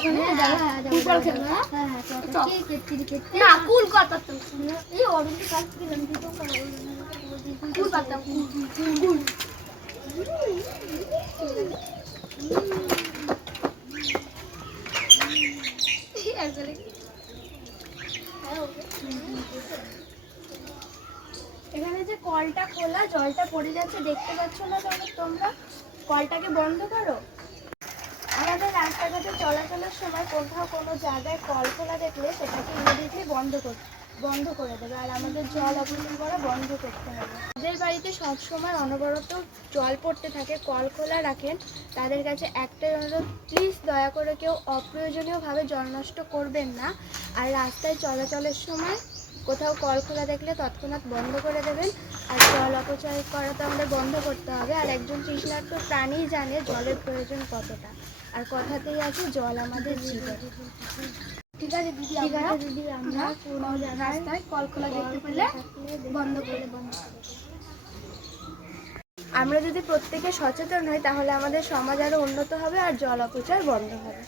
ওখানে ফুটবল খেলব না কুল কথা তো। এই অরুণকে কাজ তো কুল কুল এখানে যে কলটা খোলা জলটা পড়ে যাচ্ছে দেখতে পাচ্ছ না তোমরা? কলটাকে বন্ধ করো? চলাচলের সময় কোথাও কোনো জায়গায় কল খোলা দেখলে সেটাকে ইমিডিয়েটলি বন্ধ কর, বন্ধ করে দেবে। আর আমাদের জল অপচয় করা বন্ধ করতে হবে। যাদের বাড়িতে সবসময় অনবরত জল পড়তে থাকে, কল খোলা রাখেন। তাদের কাছে একটাই অনুরোধ প্লিজ দয়া করে কেউ অপ্রয়োজনীয়ভাবে জল নষ্ট করবেন না। আর রাস্তায় চলাচলের সময় কোথাও কল খোলা দেখলে তৎক্ষণাৎ বন্ধ করে দেবেন। আর জল অপচয় করা তো আমাদের বন্ধ করতে হবে। আর একজন তৃষ্ণার্ত প্রাণী জানে জলের প্রয়োজন কতটা। আর কথাতেই আছে জল আমাদের জীবন। ঠিক আছে দিদি আমরা দিদি আমরা কোনো রাস্তায় কল খোলা দেখতে পেলে বন্ধ করে বন্ধ আমরা যদি প্রত্যেকে সচেতন হই তাহলে আমাদের সমাজ আরও উন্নত হবে আর জল অপচয় বন্ধ হবে।